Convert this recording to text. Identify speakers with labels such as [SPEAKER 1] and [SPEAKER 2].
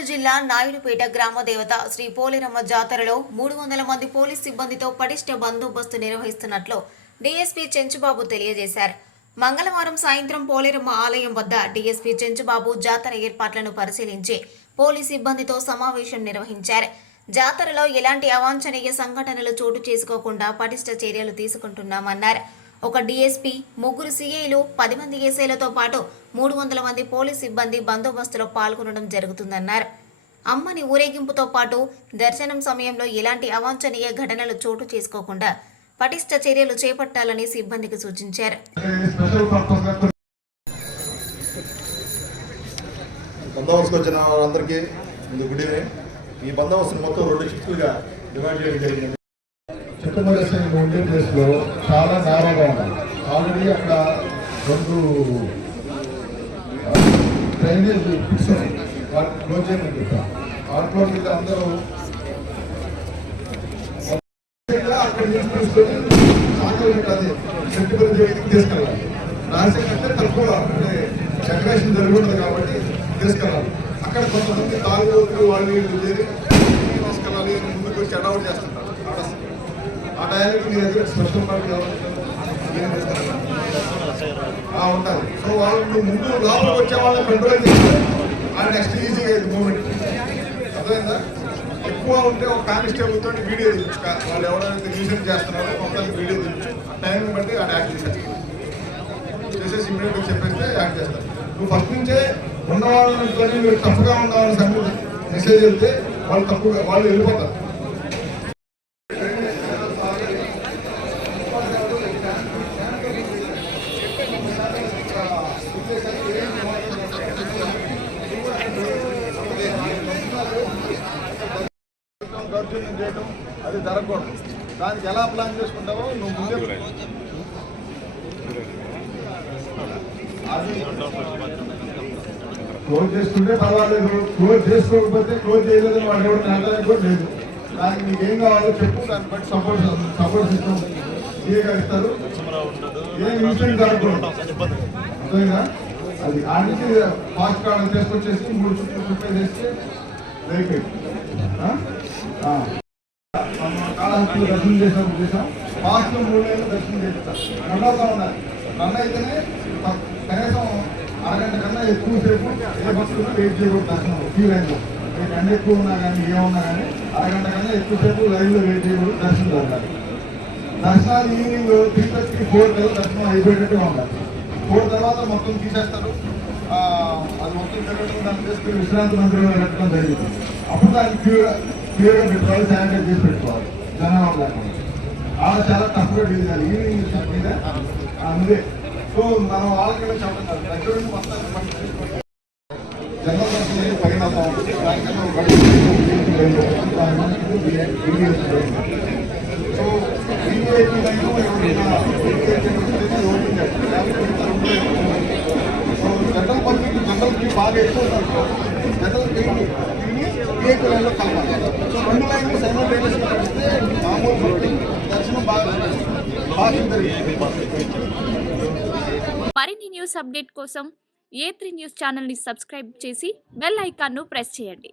[SPEAKER 1] జిల్లా నాయుడుపేట గ్రామ దేవత శ్రీ పోలేరమ్మ జాతరలో మూడు వందల మంది పోలీస్ సిబ్బందితో పటిష్ట బందోబస్తు నిర్వహిస్తున్నట్లు డీఎస్పీ చెంచుబాబు తెలియజేశారు. మంగళవారం సాయంత్రం పోలేరమ్మ ఆలయం వద్ద డీఎస్పీ చెంచుబాబు జాతర ఏర్పాట్లను పరిశీలించి పోలీస్ సిబ్బందితో సమావేశం నిర్వహించారు. జాతరలో ఎలాంటి అవాంఛనీయ సంఘటనలు చోటు చేసుకోకుండా పటిష్ట చర్యలు తీసుకుంటున్నామన్నారు. ఒక డీఎస్పీ ముగ్గురు సీఐలు పది మంది ఏసీలతో పాటు మూడు వందల మంది పోలీస్ సిబ్బంది బందోబస్తులో పాల్గొనడం జరుగుతుందన్నారు. అమ్మని ఊరేగింపుతో పాటు దర్శనం సమయంలో ఎలాంటి అవాంఛనీయ ఘటనలు చోటు చేసుకోకుండా పటిష్ట చర్యలు చేపట్టాలని సిబ్బందికి సూచించారు.
[SPEAKER 2] బందోబస్తుకు వచ్చిన వాళ్ళందరికీ ముందు గుడ్ ఈవినింగ్. ఈ బందోబస్తుని మొత్తం రెండు షిఫ్ట్లుగా డివైడ్ చేయడం జరిగింది.
[SPEAKER 3] చిట్టమరేశ్వరి ఉండే ప్లేస్లో చాలా నేరాగా ఉన్నాయి ఆల్రెడీ అక్కడ రెండు డ్రైనేజ్ ఫిక్స్ వాటిని క్లోజ్ చేయమని ఆటో మీద అందరూ అక్కడ నుంచి తీసుకొని సాగర్ అది సెంటిమెంట్ తీసుకెళ్ళాలి. రాజశేఖర్ అంటే తక్కువ అంటే డెకరేషన్ జరుగుతుంది కాబట్టి తీసుకెళ్ళాలి. అక్కడ కొంతమంది తాగుబోతులు వాళ్ళు వీళ్ళు చేరి తీసుకెళ్ళాలి ముందుకు వచ్చి అడౌట్ చేస్తారు ఆ టైంకి మీ దగ్గర స్పెషల్ పార్టీ ఏం ఉంటారు. సో వాళ్ళు ముందు లోపలికి వచ్చే వాళ్ళని కంట్రోల్ చేస్తారు ఆ నెక్స్ట్ ఈజీగా అయింది మూమెంట్ అర్థమైందా? ఎక్కువ ఉంటే ఒక కానిస్టేబుల్ తోటి వీడియో తీయచ్చు వాళ్ళు ఎవరైతే రీసెంట్ చేస్తున్నారో మొత్తానికి వీడియో ఆ టైం బట్టి ఆ యాక్ట్ చేసేది చేసేసి ఇమీడియట్గా చెప్పేస్తే యాక్ట్ చేస్తారు. నువ్వు ఫస్ట్ నుంచే ఉన్న వాళ్ళని మీరు తప్పుగా ఉండాలని సంగతి మెసేజ్ వెళ్తే వాళ్ళు తప్పుగా వాళ్ళు వెళ్ళిపోతారు. చేయటం అది జరగకూడదు. దానికి ఎలా ప్లాన్ చేసుకుంటావో నువ్వు ముందే క్లోజ్ చేసుకుంటే పర్వాలేదు. క్లోజ్ చేసుకోకపోతే క్లోజ్ చేయలేదని వాడు ఎవరు నిర్ణయం కూడా లేదు. దానికి మీకు ఏం కావాలో చెప్పు. దాన్ని బట్టి సపోర్ట్ సపోర్ట్ సిస్టమ్ సీఏగా ఇస్తారు ఏం ఇన్సిడెంట్ జరగకూడదు. అర్థమైందా? అది ఆ నుంచి ఫాస్ట్ కార్డు తీసుకొచ్చేసి మూడు చుట్టూ చుట్టూ చేస్తే వెహికల్ కాళహస్తిలో దర్శనం చేసినప్పుడు చేసాం ఫాస్ట్ మూడు వేలు దర్శనం చేస్తాం రెండవ ఉండాలి నన్ను అయితేనే కనీసం అరగంట కన్నా ఎక్కువసేపు ఏ భక్తులు వెయిట్ చేయకూడదు దర్శనం. క్యూ లైన్లో. మీకు అన్ని ఎక్కువ ఉన్నా కానీ ఏమున్నా కానీ అరగంట కన్నా ఎక్కువసేపు లైన్లో వెయిట్ చేయకూడదు దర్శనం జరగాలి. దర్శనాలు ఈవినింగ్ త్రీ థర్టీ ఫోర్ కల్లా దర్శనం అయిపోయేటట్టుగా ఉండాలి. ఫోర్ తర్వాత మొత్తం తీసేస్తారు. అది మొత్తం తిరగడం దాన్ని తీసుకుని విశ్రాంతి మందిరంలో పెట్టడం జరిగింది. అప్పుడు దాన్ని క్లియర్ క్లియర్గా పెట్టుకోవాలి శానిటైజ్ చేసి పెట్టుకోవాలి. జనాలు లేకుండా ఆడ చాలా తప్పుగా డీల్ చేయాలి ఈవినింగ్ మీద అందుకే సో మనం వాళ్ళకి చెప్పడం దగ్గర నుంచి మొత్తాన్ని జనరల్ దర్శనం so VIP so general public జనరల్కి బాగా ఎక్కువ వీఐపీ లైన్లో కలపాలి సో రెండు లైన్లు సైమల్టేనియస్గా కలిస్తే మామూలు భక్తులు దర్శనం బాగా బాగా
[SPEAKER 4] మరిన్ని న్యూస్ అప్డేట్ కోసం ఏ త్రీ న్యూస్ ఛానల్ని సబ్స్క్రైబ్ చేసి బెల్ ఐకాన్ను ప్రెస్ చేయండి.